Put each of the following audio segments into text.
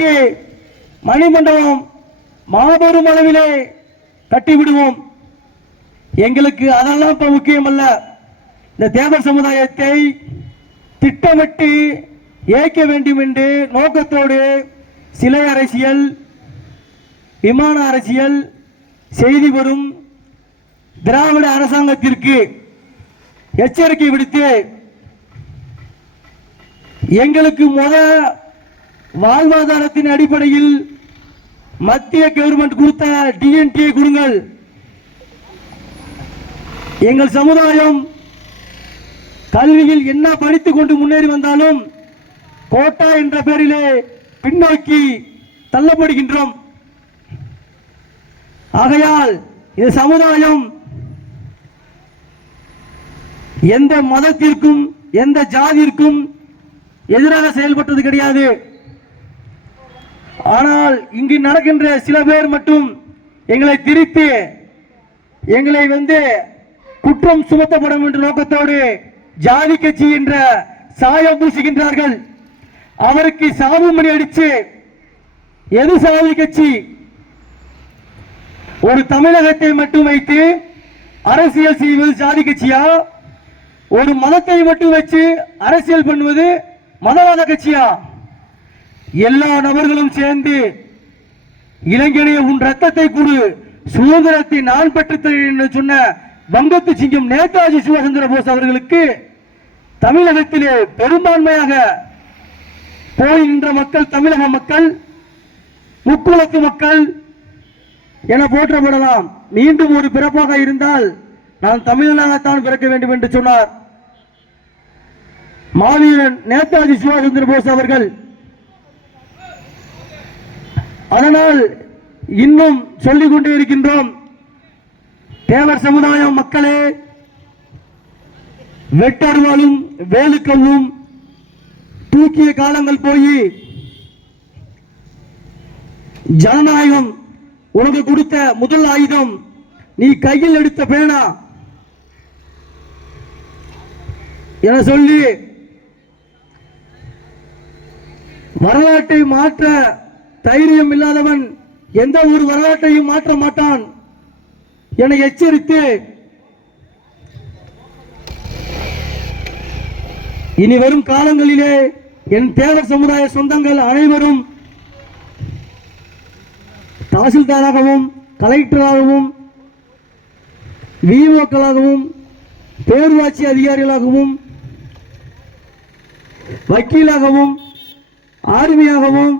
இங்கு மணிமண்டபம் மாபெரும் அளவிலே கட்டிவிடுவோம். எங்களுக்கு அதெல்லாம் இப்போ முக்கியம் அல்ல இந்த தேவர் சமுதாயத்தை திட்டமிட்டு ஏற்க வேண்டும் என்று நோக்கத்தோடு சிலை அரசியல் விமான அரசியல் செய்தி வரும் திராவிட அரசாங்கத்திற்கு எச்சரிக்கை விடுத்து எங்களுக்கு முத வாழ்வாதாரத்தின் அடிப்படையில் மத்திய கவர்மெண்ட் கொடுத்த டிஎன்டி கொடுங்கள். எங்கள் சமுதாயம் கல்வியில் என்ன படித்துக் கொண்டு முன்னேறி வந்தாலும் கோட்டா என்ற பெயரிலே பின்னோக்கி தள்ளப்படுகின்றோம். ஆகையால் இந்த சமுதாயம் எந்த மதத்திற்கும் எந்த ஜாதிற்கும் எதிராக செயல்பட்டது கிடையாது. ஆனால் இங்கு நடக்கின்ற சில பேர் மட்டும் எங்களை திரித்து எங்களை வந்து குற்றம் சுமத்தப்படும் என்ற நோக்கத்தோடு ஜாதி கட்சி என்ற சாயம் பூசுகின்றார்கள். அவருக்கு சாவு மணி அடிச்சு எது சாதி கட்சி? ஒரு தமிழகத்தை மட்டும் வைத்து அரசியல் செய்வது ஜாதி கட்சியா? ஒரு மதத்தை மட்டும் வச்சு அரசியல் பண்ணுவது மதவாத கட்சியா? எல்லா நபர்களும் சேர்ந்து இளைஞனே உன் ரத்தத்தை கொடு. சுதந்திரத்தை நான் பெற்றுத்தேன் என்று சொன்ன வங்கத்து சிங்கம் நேதாஜி சுபாஷ் போஸ் அவர்களுக்கு தமிழகத்திலே பெரும்பான்மையாக போகின்ற மக்கள் தமிழக மக்கள் முக்குளத்து மக்கள் என போற்றப்படலாம். மீண்டும் ஒரு பிறப்பாக இருந்தால் நான் தமிழனாகத்தான் பிறக்க வேண்டும் என்று சொன்னார். மாவீரன் நேதாஜி சுபாஷ் சந்திர போஸ் அவர்கள் அதனால் இன்னும் சொல்லிக் கொண்டே இருக்கின்றோம் தேவர் சமுதாயம் மக்களே வெட்டருவாலும் வேலுக்கல்லும் தூக்கிய காலங்கள் போய் ஜனநாயகம் உனக்கு கொடுத்த முதல் ஆயுதம் நீ கையில் எடுத்த பேனா என சொல்லி வரலாற்றை மாற்ற தைரியம் இல்லாதவன் எந்த ஒரு வரலாற்றையும் மாற்ற மாட்டான் என எச்சரித்து இனி வரும் காலங்களிலே என் தேவர் சமுதாய சொந்தங்கள் அனைவரும் தாசில்தாராகவும் கலெக்டராகவும் விஓக்களாகவும் பேரூராட்சி அதிகாரிகளாகவும் வக்கீலாகவும் ஆர்மியாகவும்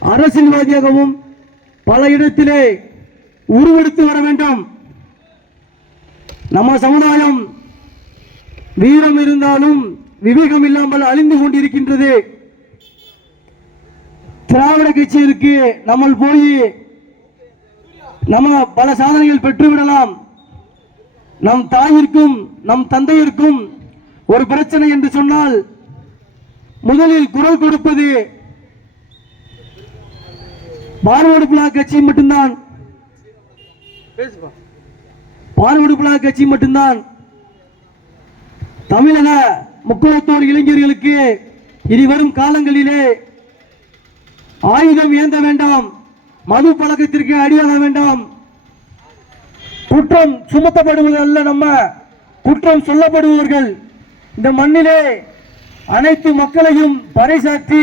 அரசியல்வாதியாகவும் பல இடத்திலே உருவெடுத்து வர வேண்டும். நம்ம சமுதாயம் வீரம் இருந்தாலும் விவேகம் இல்லாமல் அழிந்து கொண்டிருக்கின்றது. திராவிட கட்சியிற்கு நம்ம போய் நம்ம பல சாதனைகள் பெற்றுவிடலாம். நம் தாயிற்கும் நம் தந்தையிற்கும் ஒரு பிரச்சனை என்று சொன்னால் முதலில் குரல் கொடுப்பது பார்வர்டு பிளாக் கட்சி மட்டும்தான். பார்வர்டு புலா கட்சி மட்டும்தான். தமிழக முக்குளத்தோர் இளைஞர்களுக்கு இனி வரும் காலங்களிலே ஆயுதம் ஏந்த வேண்டாம் மது பழக்கத்திற்கு அடியாக வேண்டாம். குற்றம் சுமத்தப்படுவது அல்ல நம்ம குற்றம் சொல்லப்படுபவர்கள். இந்த மண்ணிலே அனைத்து மக்களையும் பறைசாற்றி